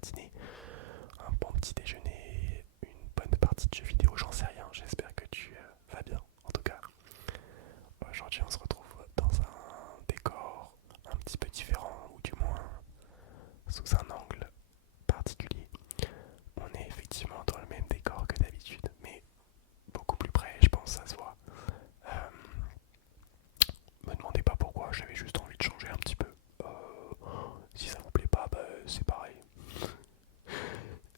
matinée, un bon petit déjeuner, une bonne partie de jeux vidéo, j'en sais rien. J'espère que tu vas bien. En tout cas, aujourd'hui on se retrouve dans un décor un petit peu différent, ou du moins sous un angle particulier. On est effectivement dans le même décor que d'habitude, mais beaucoup plus près, je pense, ça se voit. Me demandez pas pourquoi, j'avais juste envie de changer un petit peu. Si ça vous plaît pas, bah, c'est pareil.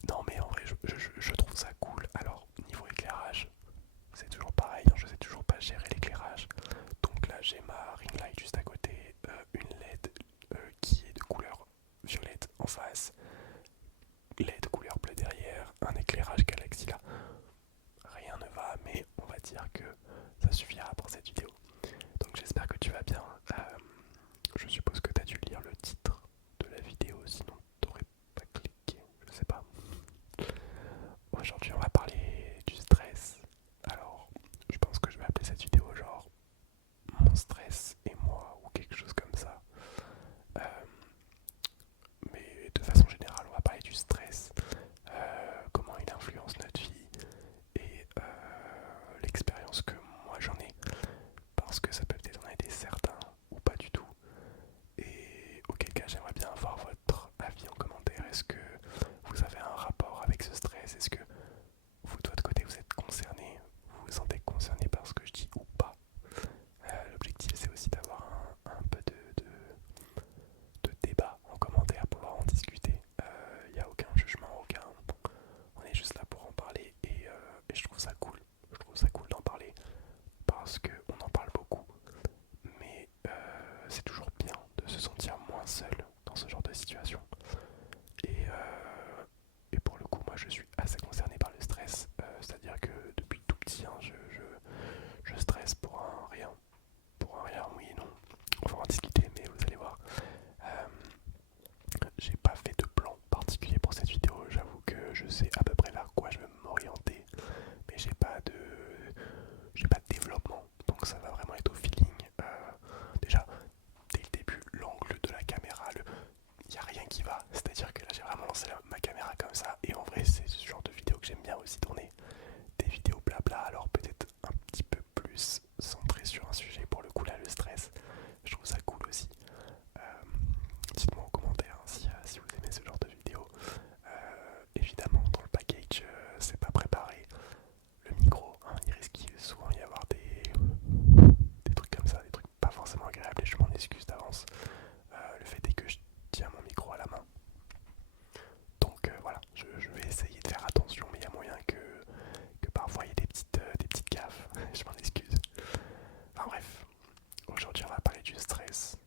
Non mais en vrai, je trouve ça cool. Alors, niveau éclairage, c'est toujours pareil, hein, je sais toujours pas gérer l'éclairage. Donc là, j'ai ma ring light juste à côté, une LED qui est de couleur violette en face, LED couleur bleue derrière, un éclairage galaxy là. Rien ne va, mais on va dire que ça suffira pour cette vidéo. Donc j'espère que tu vas bien. Je suppose que tu as dû lire le titre de la vidéo, sinon t'aurais pas cliqué, je sais pas. Aujourd'hui on va parler du stress. Alors je pense que je vais appeler cette vidéo genre mon stress et moi ou quelque chose comme ça. Euh, mais de façon générale on va parler du stress, comment il influence notre vie et l'expérience que moi j'en ai. Parce que ça peut peut-être en aider certains ou pas du tout. Et auquel cas j'aimerais bien avoir votre avis en commentaire. Est-ce que vous avez un rapport avec ce stress? Est-ce que vous de votre côté vous êtes concerné? Vous vous sentez concerné par ce que je dis ou pas? L'objectif c'est aussi d'avoir un peu de débat en commentaire, pouvoir en discuter. Il n'y a aucun jugement, aucun. On est juste là pour en parler et je trouve ça cool. Je trouve ça cool d'en parler parce qu'on en parle beaucoup, mais c'est toujours bien de se sentir moins seul dans ce genre de situation. Et pour le coup, moi je suis assez concerné par le stress, c'est-à-dire que depuis tout petit, hein, je stresse pour un rien. Pour un rien, oui et non. On va en discuter, mais vous allez voir. Euh, j'ai pas fait de plan particulier pour cette vidéo, j'avoue que je sais à peu près vers quoi je veux m'orienter, mais j'ai pas de développement, donc ça va vraiment être au feeling. Déjà, dès le début, l'angle de la caméra, il n'y a rien qui va. C'est-à-dire que là, j'ai vraiment lancé ma caméra comme ça. Et en vrai, c'est ce genre de vidéo que j'aime bien aussi tourner. Des vidéos blabla, alors peut-être un petit peu plus centré sur un sujet. Pour le coup, là, le stress, je trouve ça cool aussi. Euh, Dites-moi en commentaire hein, si vous aimez ce genre de vidéo. Évidemment, dans le package, c'est pas préparé. Le micro, hein, il risque souvent y avoir des trucs comme ça, des trucs pas forcément agréables et je m'en excuse d'avance. Le fait est que je tiens mon micro à la main. Donc voilà, je vais essayer de faire attention, mais il y a moyen que parfois il y ait des petites gaffes. Je m'en excuse. Enfin bref, aujourd'hui on va parler du stress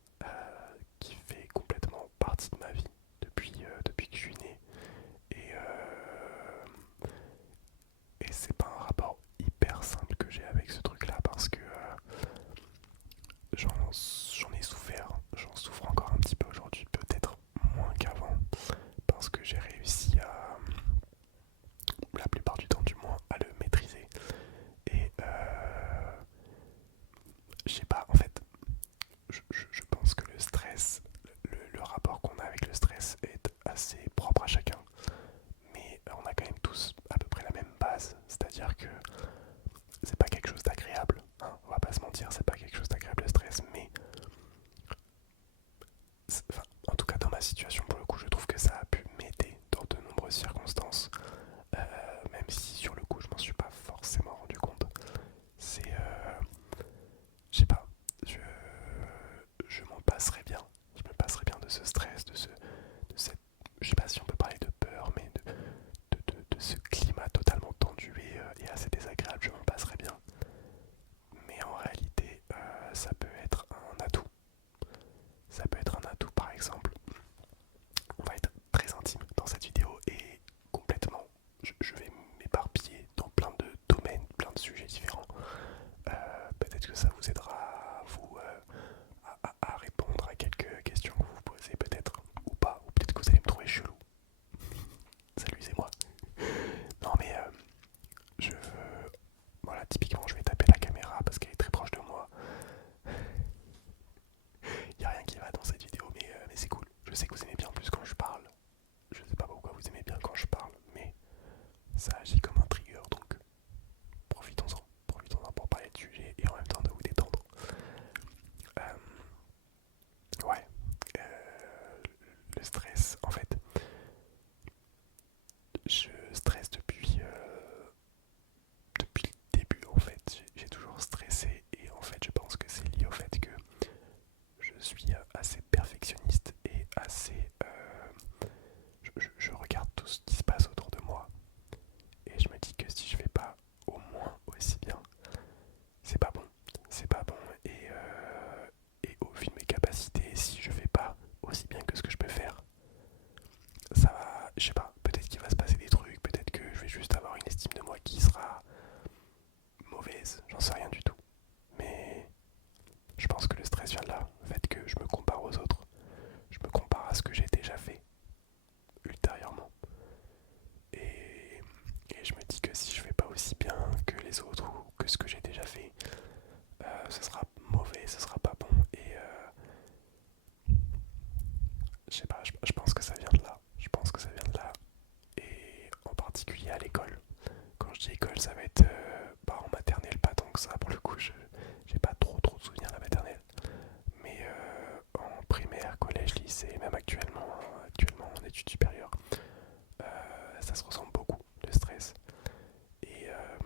qui fait complètement partie de ma vie depuis que je suis né. Et, et c'est pas un rapport hyper simple que j'ai avec ce truc là parce que j'en ai souffert, j'en souffre encore un petit peu aujourd'hui, peut-être moins qu'avant, parce que j'ai réussi à, la plupart du temps du moins, à le maîtriser. Et je sais pas, en fait, je pense que le stress, le rapport qu'on a avec le stress est assez propre à chacun, mais on a quand même tous à peu près la même base, c'est-à-dire que c'est pas quelque chose d'agréable, hein, on va pas se mentir, c'est pas quelque chose d'agréable le stress, mais enfin, en tout cas dans ma situation pour le coup je trouve que ça a pu m'aider dans de nombreuses circonstances, même si sur le coup je m'en suis pas forcément rendu compte. C'est je sais pas, je m'en passerais bien, je me passerais bien de ce stress, de cette, je sais pas si on peut parler de peur, mais de ce climat totalement tendu et assez désagréable, je m'en passerais bien. Mais en réalité, ça peut être un atout. Ça peut être un atout par exemple. On va être très intime dans cette vidéo et complètement, je vais m'éparpiller dans plein de domaines, plein de sujets différents. Peut-être que ça vous aidera, vous, à répondre à quelques questions que vous vous posez, peut-être, ou pas, ou peut-être que vous allez me trouver chelou. Salut, c'est moi. Non mais, je... Voilà, typiquement, je vais taper la caméra parce qu'elle est très proche de moi. Il n'y a rien qui va dans cette vidéo, mais c'est cool. Je sais que vous aimez bien en plus quand je parle. Je sais pas pourquoi le stress, en fait, je stresse depuis le début, en fait. J'ai toujours stressé et en fait, je pense que c'est lié au fait que je suis assez perfectionniste et assez... je regarde tout ce qui se passe autour de moi et je me dis que si je fais pas au moins aussi bien, c'est pas bon. C'est pas bon et au vu de mes capacités, si je fais pas aussi bien que ce que je peux faire, ça va, je sais pas, peut-être qu'il va se passer des trucs, peut-être que je vais juste avoir une estime de moi qui sera mauvaise, j'en sais rien du tout. Mais je pense que le stress vient de là, le fait que je me compare aux autres, je me compare à ce que j'ai déjà fait ultérieurement. Et, et je me dis que si je fais pas aussi bien que les autres ou que ce que j'ai déjà fait, ce sera mauvais, ce sera pas bon. Et je sais pas, je pense que ça vient de là. Je pense que ça vient de là. Et en particulier à l'école. Quand je dis école, ça va être pas en maternelle, pas tant que ça. Pour le coup, j'ai pas trop de souvenirs de la maternelle. Mais en primaire, collège, lycée, même actuellement en études supérieures, ça se ressemble beaucoup, le stress. Et, euh,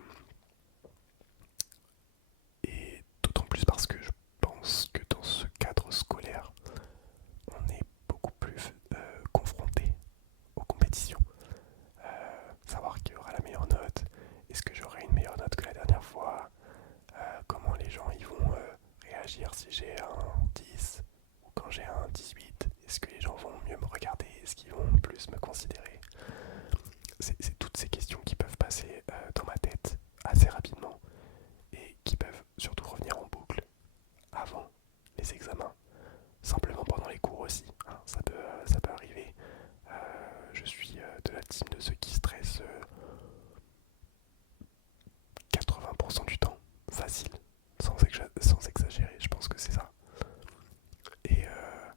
et d'autant plus parce que je pense que dans ce cadre scolaire, on est beaucoup plus confronté aux compétitions. Savoir qui aura la meilleure note, est-ce que j'aurai une meilleure note que la dernière fois, comment les gens ils vont réagir si j'ai un 10 ou quand j'ai un 18, est-ce que les gens vont mieux me regarder, est-ce qu'ils vont plus me considérer. C'est toutes ces questions qui peuvent passer dans ma tête assez rapidement et qui peuvent surtout revenir en boucle avant les examens, simplement pendant les cours aussi, hein, ça peut arriver. Je suis de la team de ceux qui stressent 80% du temps, facile, sans exagérer, je pense que c'est ça. Et, euh,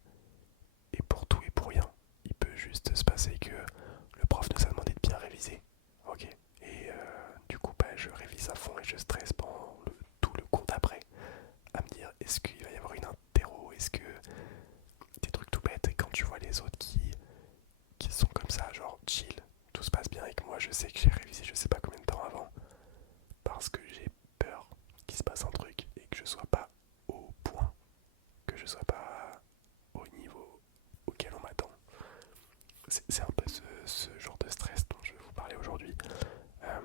et pour tout et pour rien, il peut juste se passer que le prof nous a demandé de bien réviser, ok. Et du coup, bah, je révise à fond et je stresse pendant tout le cours d'après, à me dire est-ce qu'il va y avoir une interro, est-ce que des trucs tout bêtes, et quand tu vois les autres qui sont comme ça, genre chill, tout se passe bien, et que moi je sais que j'ai révisé je sais pas combien de temps avant, parce que j'ai peur qu'il se passe un truc et que je sois pas au point, que je sois pas au niveau auquel on m'attend. C'est un peu ce genre de stress dont je vais vous parler aujourd'hui. Euh,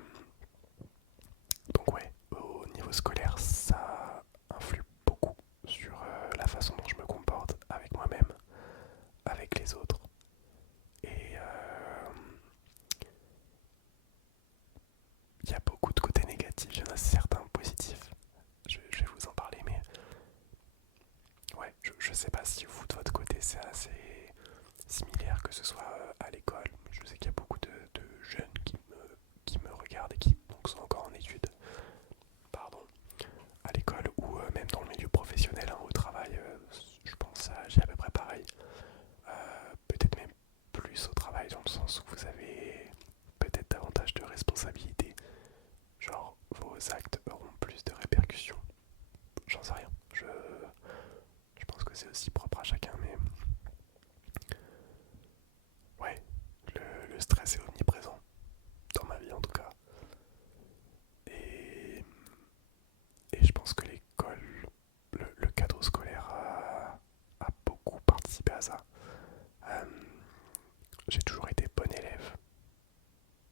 donc ouais, au niveau scolaire, ça influe beaucoup sur la façon dont je me comporte avec moi-même, avec les autres. Et il y a beaucoup de côtés négatifs, il y en a certains positifs. Je vais vous en parler, mais ouais, je sais pas si vous de votre côté c'est assez similaire, que ce soit à l'école. Je sais qu'il y a beaucoup de jeunes qui me regardent et qui donc, sont encore en études, pardon, à l'école ou même dans le milieu professionnel, hein, au travail. Je pense à j'ai à peu près pareil. Peut-être même plus au travail dans le sens où vous avez peut-être davantage de responsabilités. Genre vos actes auront plus de répercussions. J'en sais rien. Je pense que c'est aussi propre à chacun, mais ouais, le stress est omniprésent, dans ma vie en tout cas. Et, et je pense que l'école, le cadre scolaire a beaucoup participé à ça. Euh, j'ai toujours été bon élève.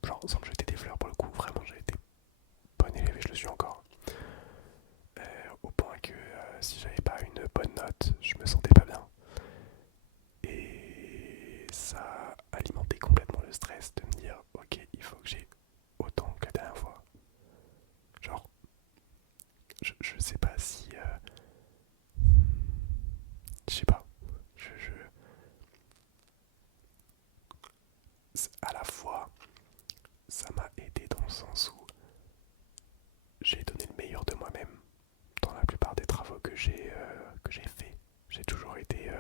Genre, sans me jeter des fleurs pour le coup, vraiment j'ai été bon élève et je le suis encore. Au point que si j'avais pas une bonne note, je me sentais pas bien. Et ça alimentait complètement le stress de me dire ok, il faut que j'ai autant que la dernière fois. Genre, je sais pas si. Je sais pas. À la fois, ça m'a aidé dans le sens où j'ai donné le meilleur de moi-même dans la plupart des travaux que j'ai fait. J'ai toujours été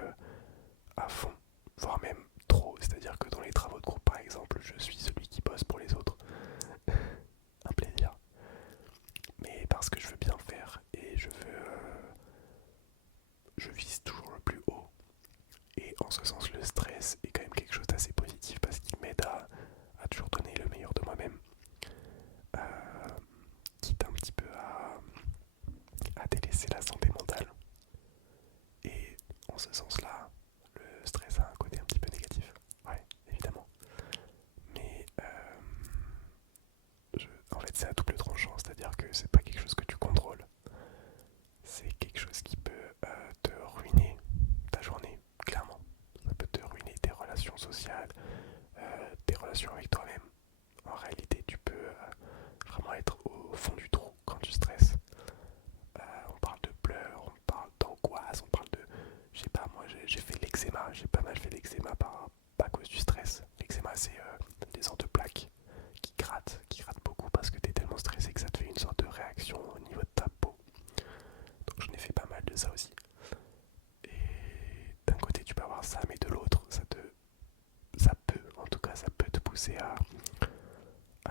à fond, voire même trop. C'est-à-dire que dans les travaux de groupe, par exemple, je suis celui qui bosse pour les autres. Un plaisir. Mais parce que je veux bien faire et je vise toujours le plus haut. Et en ce sens, le stress est quand même quelque chose d'assez positif parce qu'il m'aide à toujours donner le meilleur de moi-même, euh, quitte un petit peu à délaisser la santé mentale. Et en ce sens-là, le stress a un côté un petit peu négatif. Ouais, évidemment. Mais en fait, c'est à double tranchant, c'est-à-dire que c'est pas quelque chose que tu contrôles. C'est quelque chose qui peut te ruiner ta journée, clairement. Ça peut te ruiner tes relations sociales, tes relations avec toi-même. En réalité, tu peux vraiment être au fond du trou quand tu stresses. On parle de pleurs, on parle d'angoisse, on parle de... Je sais pas, moi j'ai fait l'eczéma, j'ai pas mal fait l'eczéma à cause du stress. L'eczéma, c'est des sortes de plaques qui grattent beaucoup parce que t'es tellement stressé que ça te fait une sorte de réaction au niveau de ta peau. Donc j'en ai fait pas mal de ça aussi. Et d'un côté tu peux avoir ça, mais de l'autre ça peut, en tout cas ça peut te pousser à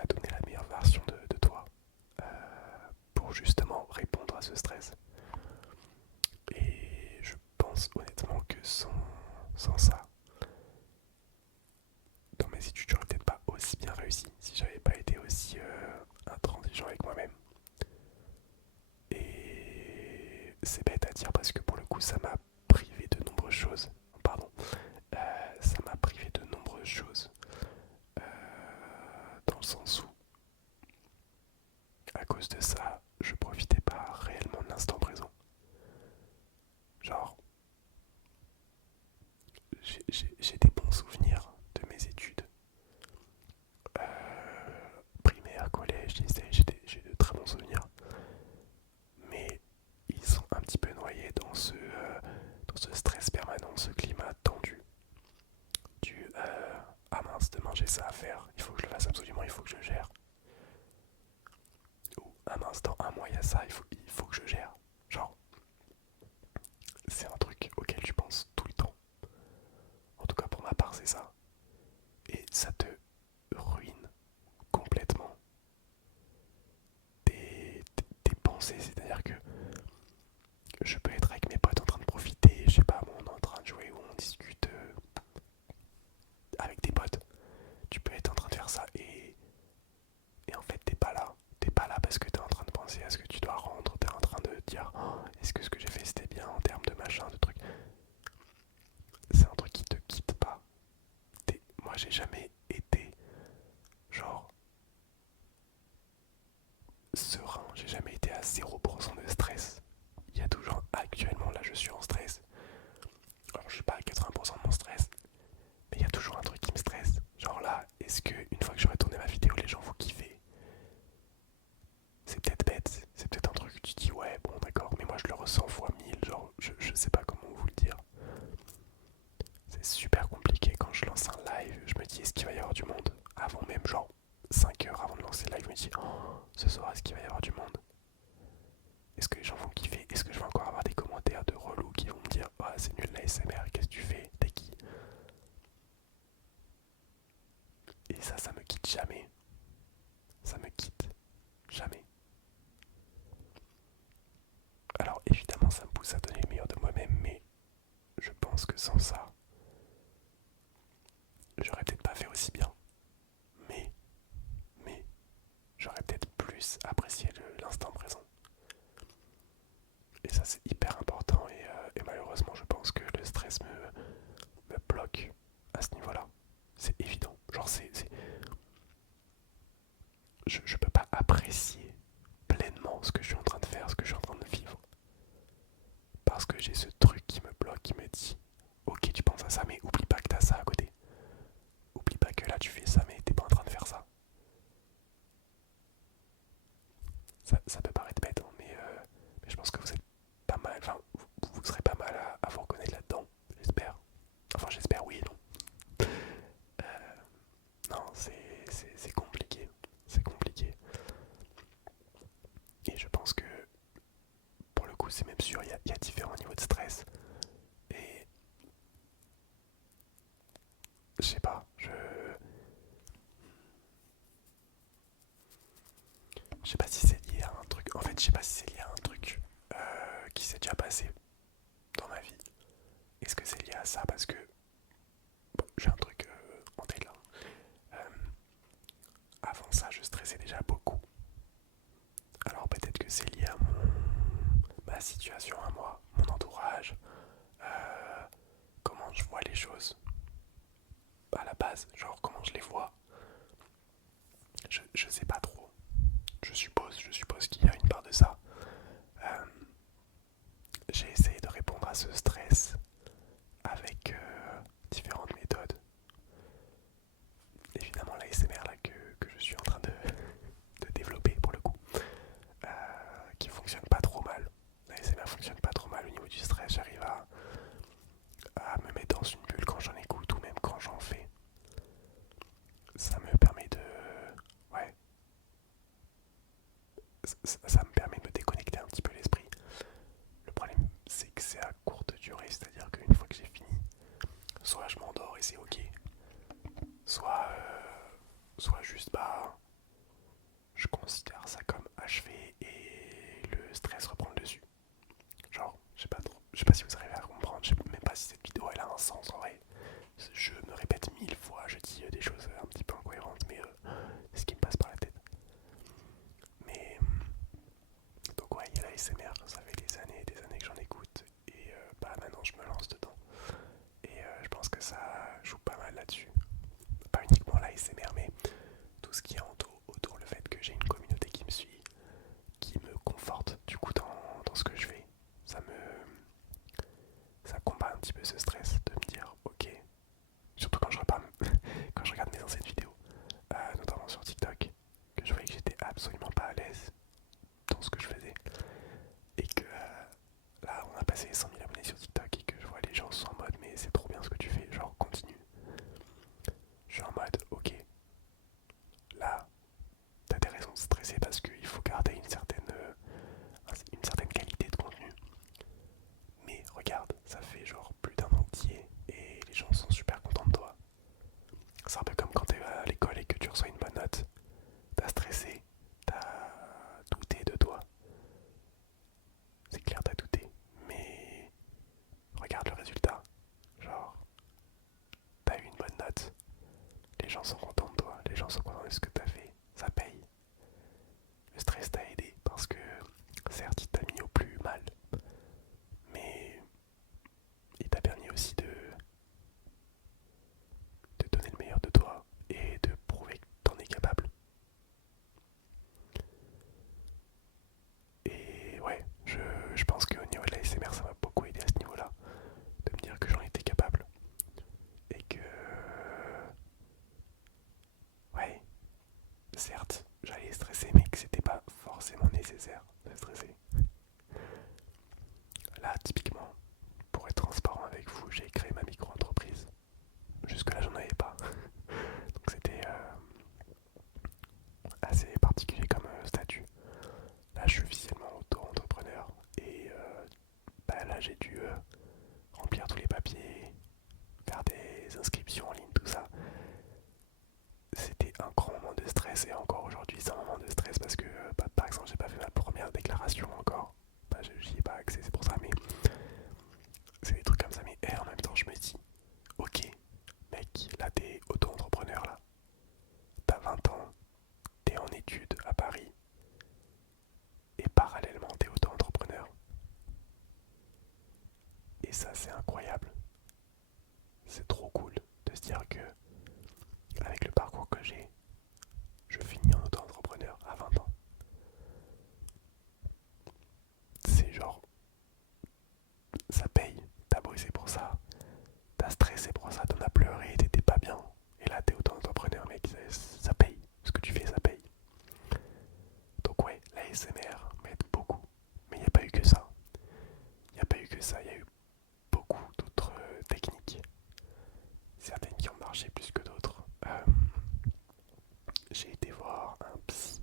donner la meilleure version de toi euh, pour justement répondre à ce stress. Et je pense honnêtement que sans ça, dans mes études j'aurais peut-être pas aussi bien réussi si j'avais pas été aussi intransigeant avec moi-même. Et c'est bête à dire parce que pour le coup ça m'a privé de nombreuses choses. Pardon. Ça m'a privé de nombreuses choses. Dans le sens où, à cause de ça, je profitais pas réellement de l'instant présent. Genre, j'ai des bons souvenirs de mes études. Primaire, collège, lycée, j'ai de très bons souvenirs. Mais ils sont un petit peu noyés dans ce stress permanent, ce climat tendu. Ah mince, demain j'ai ça à faire, il faut que je le fasse absolument, il faut que je gère. Ou ah mince, dans un mois il y a ça, il faut que je gère. Genre, c'est un truc auquel tu penses tout le temps. En tout cas pour ma part c'est ça. Et ça te ruine complètement tes pensées. C'est-à-dire que je peux être avec mes potes en train de profiter, je sais pas, on est en train de jouer ou on discute avec des potes. Tu peux être en train de faire ça et en fait t'es pas là. T'es pas là parce que t'es en train de penser à ce que tu dois rendre. T'es en train de dire oh, est-ce que ce que j'ai fait c'était bien en termes de machin, de trucs. C'est un truc qui te quitte pas. Moi j'ai jamais été genre serein, j'ai jamais été à 0% de stress. Il y a toujours actuellement là je suis en stress. Alors je suis pas à 80% de mon stress, mais il y a toujours un truc qui me stresse. Genre là, est-ce que une fois que j'aurai tourné ma vidéo, les gens vont kiffer? C'est peut-être bête, c'est peut-être un truc que tu dis ouais bon d'accord, mais moi je le ressens fois 1000, genre je sais pas comment vous le dire. C'est super compliqué quand je lance un live, je me dis est-ce qu'il va y avoir du monde? Avant même genre 5 heures avant de lancer le live, je me dis oh, ce soir est-ce qu'il va y avoir du monde? Est-ce que les gens vont kiffer? Est-ce que je vais encore avoir des commentaires de relous qui vont me dire oh, c'est nul la SMR, qu'est-ce que tu fais? T'es qui? Et ça me quitte jamais. Ça me quitte jamais. Alors évidemment ça me pousse à donner le meilleur de moi-même, mais je pense que sans ça, j'aurais peut-être pas fait aussi bien. Mais, mais, j'aurais peut-être plus apprécié l'instant présent. Et ça c'est hyper important et malheureusement je pense que le stress me bloque à ce niveau-là. C'est évident. Genre je peux pas apprécier pleinement ce que je suis en train de faire, ce que je suis en train de vivre. Parce que j'ai ce truc qui me bloque, qui me dit ok tu penses à ça mais oublie pas que t'as ça à côté. Oublie pas que là tu fais ça mais t'es pas en train de faire ça. Ça peut paraître bête hein, mais je pense que vous êtes pas mal, enfin vous serez pas mal à vous reconnaître là-dedans, j'espère. Enfin j'espère oui et non. Non c'est compliqué, c'est compliqué. Et je pense que pour le coup c'est même sûr, il y a différents niveaux de stress. Et je sais pas, je sais pas si c'est lié à un truc. En fait, je sais pas si c'est lié à un truc qui s'est déjà passé dans ma vie. Est-ce que c'est lié à ça? Parce que déjà beaucoup. Alors peut-être que c'est lié à ma situation à moi, mon entourage, comment je vois les choses à la base, genre comment je les vois. Je sais pas trop. Je suppose qu'il y a une part de ça. Euh, j'ai essayé de répondre à ce stress avec différentes méthodes. Évidemment l'ASMR là que je suis en train de développer pour le coup, qui fonctionne pas trop mal. L'ASMR fonctionne pas trop mal au niveau du stress, j'arrive à me mettre dans une bulle quand j'en écoute ou même quand j'en fais. Ça me permet de... Ouais, ça me permet de me déconnecter un petit peu l'esprit. Le problème c'est que c'est à courte durée, c'est-à-dire qu'une fois que j'ai fini, soit je m'endors et c'est ok, soit juste bah je considère ça comme achevé et le stress reprend le dessus. Genre, je sais pas si vous arrivez à comprendre, je sais même pas si cette vidéo elle a un sens en vrai. Je me répète 1000 fois, je dis des choses un petit peu incohérentes, mais c'est ce qui me passe par la tête. Mais donc ouais, il y a la SMR, ça fait des années et des années que j'en écoute, et bah maintenant je me lance dedans. Et je pense que ça joue pas mal là-dessus. Pas uniquement la SMR, mais tout ce qui est autour le fait que j'ai une communauté qui me suit, qui me conforte du coup dans ce que je fais. Ça me ça combat un petit peu ce stress de me dire ok, surtout quand je regarde mes anciennes vidéos, notamment sur TikTok, que je voyais que j'étais absolument pas à l'aise dans ce que je faisais et que là on a passé les 100 000 abonnés sur TikTok et que je vois les gens sont en mode mais c'est trop bien ce que tu fais, genre continue. Je suis en mode ok, là t'as des raisons de stresser parce qu'il faut garder une certaine qualité de contenu. Mais regarde, ça fait genre plus d'un an entier et les gens sont super contents de toi. C'est un peu comme quand t'es à l'école et que tu reçois une bonne note. T'as stressé, t'as douté de toi. C'est clair, t'as douté. Mais regarde le résultat. Genre, t'as eu une bonne note. Les gens sont contents de toi. Les gens sont contents de ce que t'as fait. Ça paye. Le stress t'a aidé parce que certes il t'a mis au plus mal. Mais il t'a permis aussi de donner le meilleur de toi et de prouver que t'en es capable. Et ouais, je pense qu'au niveau de la SMR, ça m'a beaucoup aidé à ce niveau-là, de me dire que j'en étais capable. Et que, ouais, certes, j'allais stresser, mais que c'était pas forcément nécessaire de stresser. Là, typiquement, pour être transparent avec vous, j'ai créé ma micro-entreprise. Jusque-là, j'en avais pas. Donc c'était assez particulier comme statut. Là, je suis officiellement auto-entrepreneur et bah, là, j'ai dû remplir tous les papiers, faire des inscriptions en ligne, tout ça. C'était un grand moment de stress et encore aujourd'hui c'est un moment de stress parce que bah, par exemple j'ai pas fait ma première déclaration encore. Bah, j'y ai pas accès, c'est pour ça, mais c'est des trucs comme ça. Mais en même temps je me dis ok mec, là t'es auto-entrepreneur, là t'as 20 ans, t'es en études à Paris et parallèlement t'es auto-entrepreneur. Et ça c'est incroyable. C'est trop cool de se dire que avec le parcours que j'ai, je finis en auto-entrepreneur à 20 ans. C'est genre, ça paye, t'as bossé pour ça, t'as stressé pour ça, t'en as pleuré, t'étais pas bien. Et là t'es auto-entrepreneur mec, ça paye, ce que tu fais ça paye. Donc ouais, la ASMR m'aide beaucoup. Mais il n'y a pas eu que ça. Il n'y a pas eu que ça, il y a eu beaucoup d'autres techniques. Certaines qui ont marché plus que d'autres. J'ai été voir un psy.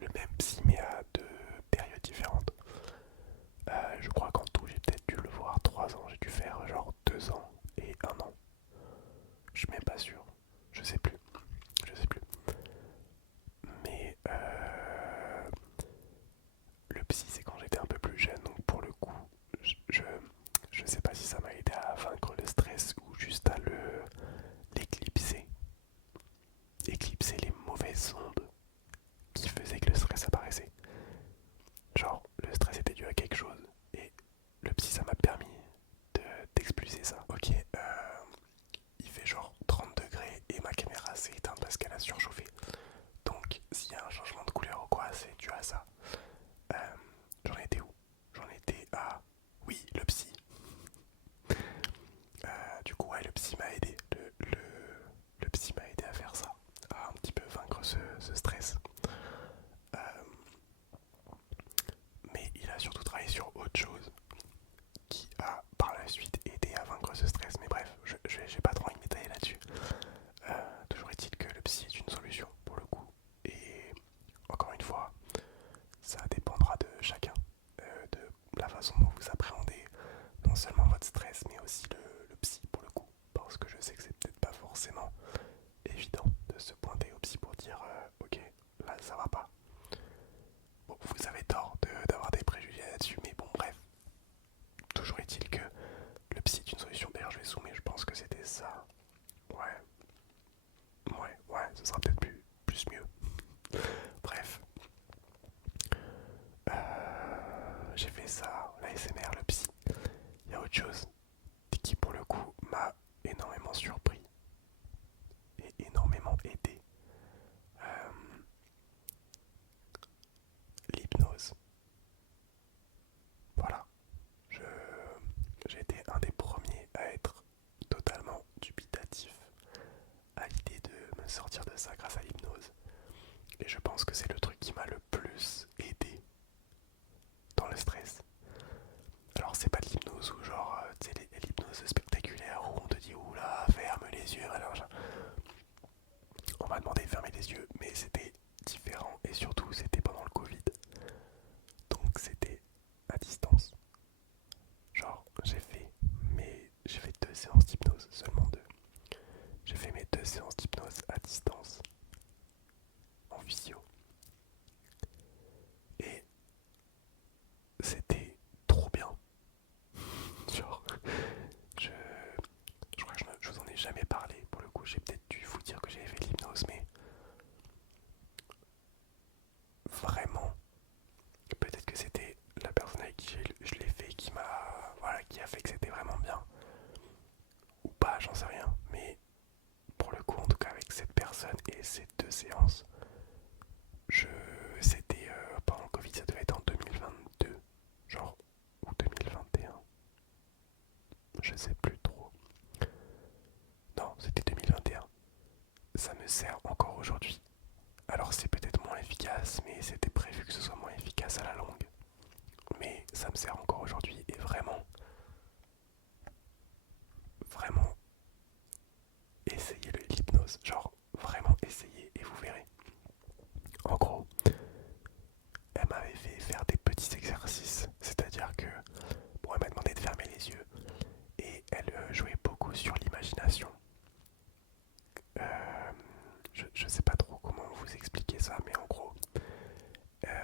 Le même psy mais à deux périodes différentes. Je crois qu'en tout j'ai peut-être dû le voir 3 ans. J'ai dû faire genre 2 ans et 1 an. Je suis même pas sûr. Je sais plus. Je sais plus. Mais le psy c'est quand j'étais un peu plus jeune. Donc pour le coup, je sais pas si ça m'a aidé à vaincre le stress ou juste à l'éclipser. Éclipser les mauvaises ondes psy m'a aidé. Le psy m'a aidé à faire ça, à un petit peu vaincre ce stress. Euh, mais il a surtout travaillé sur autre chose qui a par la suite aidé à vaincre ce stress. Mais bref, j'ai pas trop envie de m'étaler là-dessus. Toujours est-il que le psy est une solution pour le coup. Et encore une fois, ça dépendra de chacun, de la façon dont vous appréhendez non seulement votre stress, mais aussi le psy pour le coup. Parce que je sais que c'est peut-être pas forcément évident de se pointer au psy pour dire ok, là ça va pas. Bon, vous avez tort d'avoir des préjugés là-dessus, mais bon, bref. Toujours est-il que le psy est une solution. D'ailleurs, je vais zoomer, je pense que c'était ça. Ouais, ouais, ce sera peut-être plus mieux. Bref, j'ai fait ça, la SMR, le psy. Il y a autre chose qui, pour le coup, m'a énormément surpris et énormément aidé. Euh, L'hypnose. Voilà. Je, j'ai été un des premiers à être totalement dubitatif à l'idée de me sortir de ça grâce à l'hypnose. Et je pense que c'est le truc qui m'a le plus aidé dans le stress. Alors c'est pas de l'hypnose où genre, tu sais, l'hypnose spectaculaire où on te dit oula, ferme les yeux, alors on m'a demandé de fermer les yeux, mais c'était différent et surtout c'était pendant le Covid. Donc c'était à distance. Genre j'ai fait 2 séances d'hypnose, seulement 2. J'ai fait mes 2 séances d'hypnose à distance, en visio. Et c'était trop bien. Genre, je, je crois que je vous en ai jamais parlé. Pour le coup, j'ai peut-être dû vous dire que j'avais fait l'hypnose, mais vraiment, peut-être que c'était la personne avec qui je l'ai fait qui a fait que c'était vraiment bien. Ou pas, j'en sais rien. Mais pour le coup, en tout cas, avec cette personne et ces 2 séances, je c'était pendant le Covid, ça devait être en 2022, genre, ou 2021, je sais plus trop. Non, c'était 2021. Ça me sert encore aujourd'hui. Alors c'est peut-être moins efficace, mais c'était prévu que ce soit moins efficace à la longue. Mais ça me sert encore aujourd'hui et vraiment, vraiment, essayez l'hypnose. Genre, vraiment essayez et vous verrez. En gros, elle m'avait fait faire des petits exercices. C'est-à-dire que, bon, elle m'a demandé de fermer les yeux et elle jouait beaucoup sur l'imagination. Euh, je sais pas trop comment vous expliquer ça, mais en gros,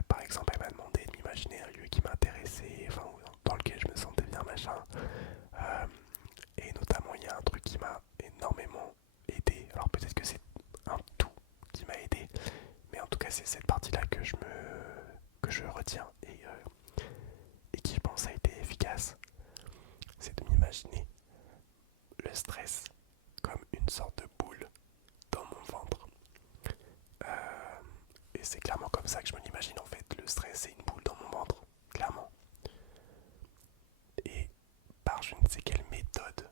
par exemple, elle m'a demandé de m'imaginer un lieu qui m'intéressait, enfin, dans lequel je me sentais bien, machin. Euh, et notamment, il y a un truc qui m'a énormément aidé. Alors peut-être que c'est un tout qui m'a aidé, mais en tout cas, c'est cette partie-là que je retiens et qui, je pense, a été efficace. C'est de m'imaginer le stress comme une sorte de boule dans mon ventre. Euh, et c'est clairement comme ça que je me l'imagine en fait. Le stress, c'est une boule dans mon ventre, clairement. Et par je ne sais quelle méthode,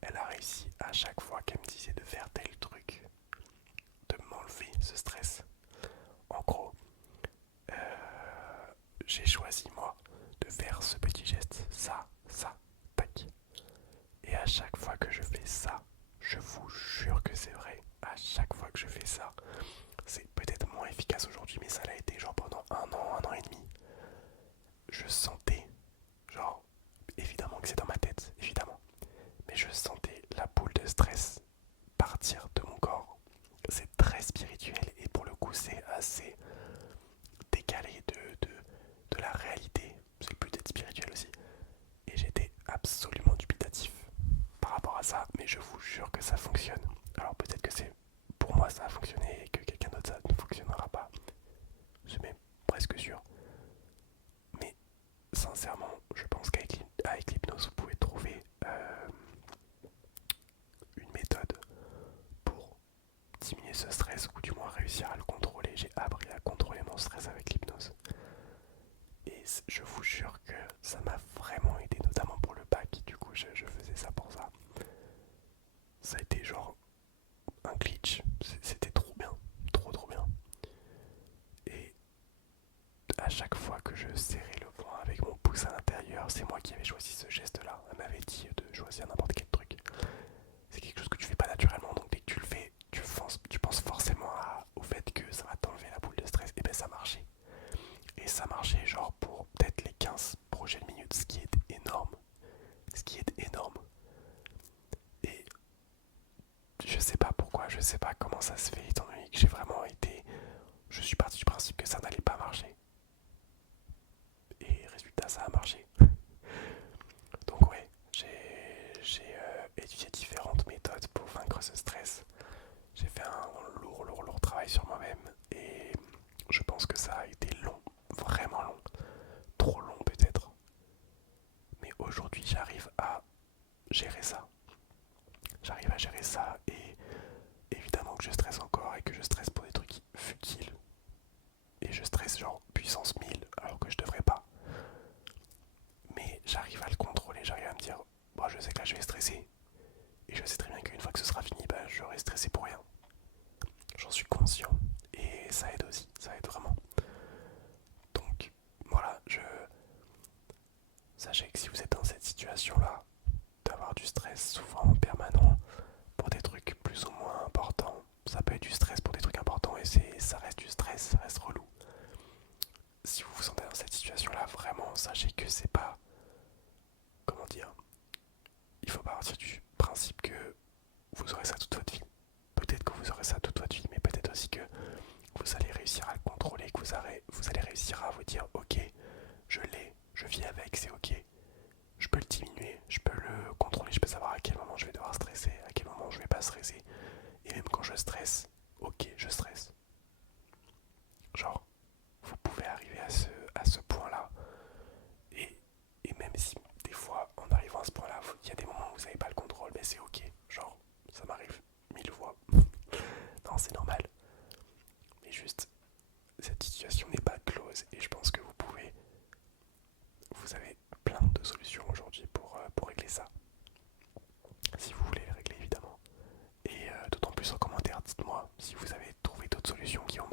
elle a réussi à chaque fois qu'elle me disait de faire tel truc, de m'enlever ce stress. En gros, j'ai choisi moi de faire ce petit geste, ça, tac. Et à chaque fois que je fais ça, je vous jure que c'est vrai, à chaque fois que je fais ça, c'est peut-être moins efficace aujourd'hui, mais ça l'a été genre pendant un an et demi. Je sentais, genre, évidemment que c'est dans ma tête, évidemment, mais je sentais la boule de stress partir de mon corps. C'est très spirituel et pour le coup c'est assez décalé de la réalité. C'est le but d'être spirituel aussi. Et j'étais absolument dubitatif par rapport à ça, mais je vous jure que ça fonctionne. Alors peut-être que c'est pour moi ça a fonctionné et que quelqu'un d'autre ça ne fonctionnera pas. C'est même presque sûr. Mais sincèrement, je pense qu'avec l'hypnose, vous pouvez trouver une méthode pour diminuer ce stress ou du moins réussir à le contrôler. J'ai appris à contrôler mon stress avec l'hypnose. Et je vous jure que ça m'a vraiment aidé, notamment pour le bac. Du coup, je faisais ça pour ça. genre un glitch. C'était trop bien, trop trop bien. Et à chaque fois que je serrais le poing avec mon pouce à l'intérieur, c'est moi qui avais choisi ce geste-là. Elle m'avait dit de choisir n'importe quel truc. C'est quelque chose que tu fais pas naturellement, donc dès que tu le fais, tu penses forcément au fait que ça va t'enlever la boule de stress. Et ben ça marchait. Et ça marchait genre pour peut-être les 15 prochaines minutes, ce qui est énorme. Ce qui est énorme. Et je sais pas pourquoi, je sais pas comment ça se fait, étant donné que j'ai vraiment été. Je suis parti du principe que ça n'allait pas marcher. Et résultat, ça a marché. Donc, ouais, j'ai étudié différentes méthodes pour vaincre ce stress. J'ai fait un lourd travail sur moi-même. Et je pense que ça a été long, vraiment long. Trop long, peut-être. Mais aujourd'hui, j'arrive à gérer ça. J'arrive à gérer ça et évidemment que je stresse encore et que je stresse pour des trucs futiles. Et je stresse genre puissance 1000 alors que je devrais pas. Mais j'arrive à le contrôler, j'arrive à me dire, bon, je sais que là je vais stresser. Et je sais très bien qu'une fois que ce sera fini, bah, j'aurai stressé pour rien. J'en suis conscient. Et ça aide aussi, ça aide vraiment. Donc voilà, sachez que si vous êtes dans cette situation-là, d'avoir du stress souvent permanent pour des trucs plus ou moins importants, ça peut être du stress pour des trucs importants et ça reste du stress, ça reste relou. Si vous vous sentez dans cette situation-là, vraiment, sachez que c'est pas, comment dire, il faut pas partir du principe que vous aurez ça toute votre vie. Peut-être que vous aurez ça toute votre vie, mais peut-être aussi que vous allez réussir à le contrôler, que vous allez réussir à vous dire, ok, je l'ai, je vis avec, c'est ok. Je peux le diminuer, je peux le contrôler, je peux savoir à quel moment je vais devoir stresser, à quel moment je vais pas stresser. Et même quand je stresse, ok, je stresse. Genre, vous pouvez arriver à ce point-là. Et, et même si des fois, en arrivant à ce point-là, il y a des moments où vous n'avez pas le contrôle, mais c'est ok. Genre, ça m'arrive 1000 fois. Non, c'est normal. Mais juste, cette situation n'est pas close et je pense que vous avez plein de solutions aujourd'hui pour régler ça. Si vous voulez les régler, évidemment. Et d'autant plus en commentaire, dites-moi si vous avez trouvé d'autres solutions qui ont